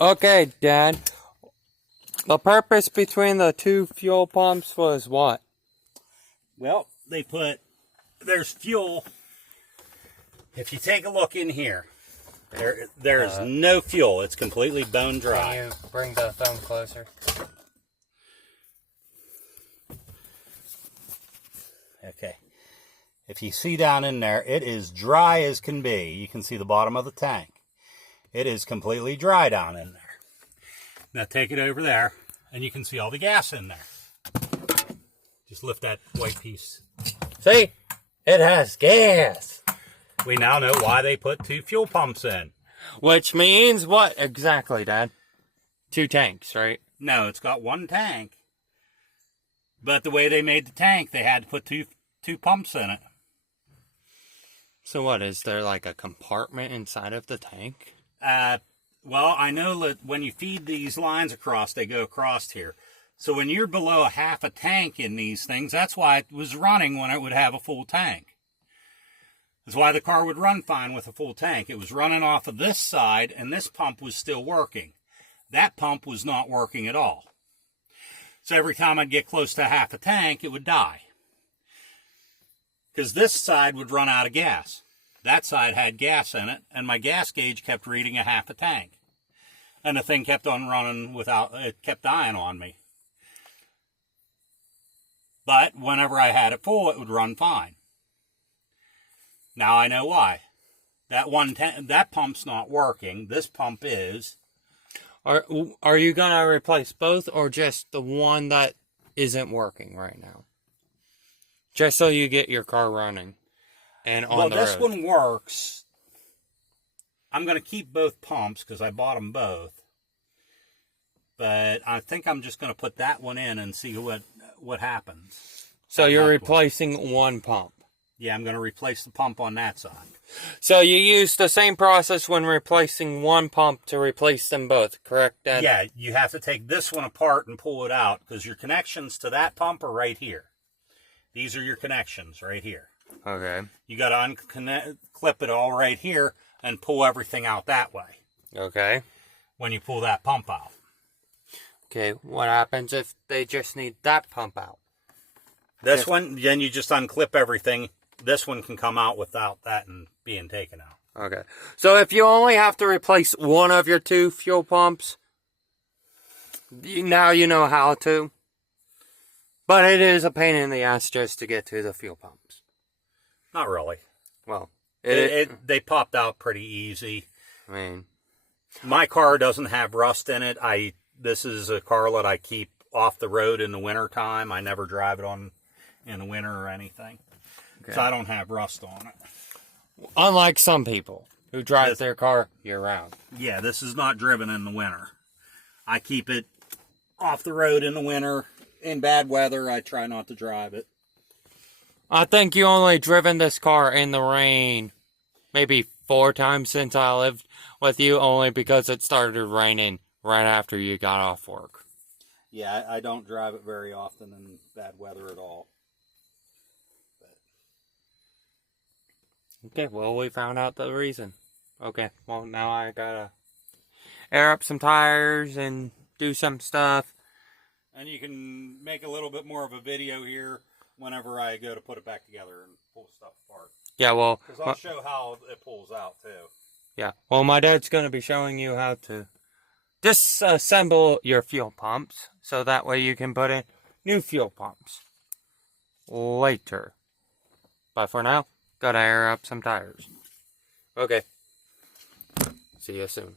Okay, Dad. The purpose between the two fuel pumps was what? Well, there's fuel. If you take a look in here, there's no fuel. It's completely bone dry. Can you bring the phone closer? Okay. If you see down in there, it is dry as can be. You can see the bottom of the tank. It is completely dry down in there. Now take it over there, and you can see all the gas in there. Just lift that white piece. See? It has gas. We now know why they put two fuel pumps in. Which means what exactly, Dad? Two tanks, right? No, it's got one tank. But the way they made the tank, they had to put two pumps in it. So what, is there like a compartment inside of the tank? Well, I know that when you feed these lines across, they go across here. So when you're below a half a tank in these things, that's why it was running when it would have a full tank. That's why the car would run fine with a full tank. It was running off of this side, and this pump was still working. That pump was not working at all. So every time I'd get close to half a tank, it would die. Because this side would run out of gas. That side had gas in it, and my gas gauge kept reading a half a tank. And the thing kept on running without, it kept dying on me. But whenever I had it full, it would run fine. Now I know why. That pump's not working. This pump is. Are you gonna replace both, or just the one that isn't working right now? Just so you get your car running and on the road. Well, this one works. I'm going to keep both pumps because I bought them both. But I think I'm just going to put that one in and see what happens. So you're replacing one pump? Yeah, I'm going to replace the pump on that side. So you use the same process when replacing one pump to replace them both, correct, Dad? Yeah, you have to take this one apart and pull it out because your connections to that pump are right here. These are your connections right here. Okay. You got to unclip it all right here and pull everything out that way. Okay. When you pull that pump out. Okay, what happens if they just need that pump out? This one, then you just unclip everything. This one can come out without that and being taken out. Okay. So if you only have to replace one of your two fuel pumps, now you know how to. But it is a pain in the ass just to get to the fuel pumps. Not really. Well, they popped out pretty easy. I mean, my car doesn't have rust in it. This is a car that I keep off the road in the winter time. I never drive it on in the winter or anything. Okay. So I don't have rust on it. Unlike some people who drive their car year round. Yeah, this is not driven in the winter. I keep it off the road in the winter. In bad weather, I try not to drive it. I think you only driven this car in the rain maybe 4 times since I lived with you, only because it started raining right after you got off work. Yeah, I don't drive it very often in bad weather at all. Okay, well, we found out the reason. Okay, well, now I gotta air up some tires and do some stuff. And you can make a little bit more of a video here whenever I go to put it back together and pull stuff apart. Yeah, well... Because I'll show how it pulls out, too. Yeah, well, my dad's going to be showing you how to disassemble your fuel pumps, so that way you can put in new fuel pumps later. But for now, gotta air up some tires. Okay. See you soon.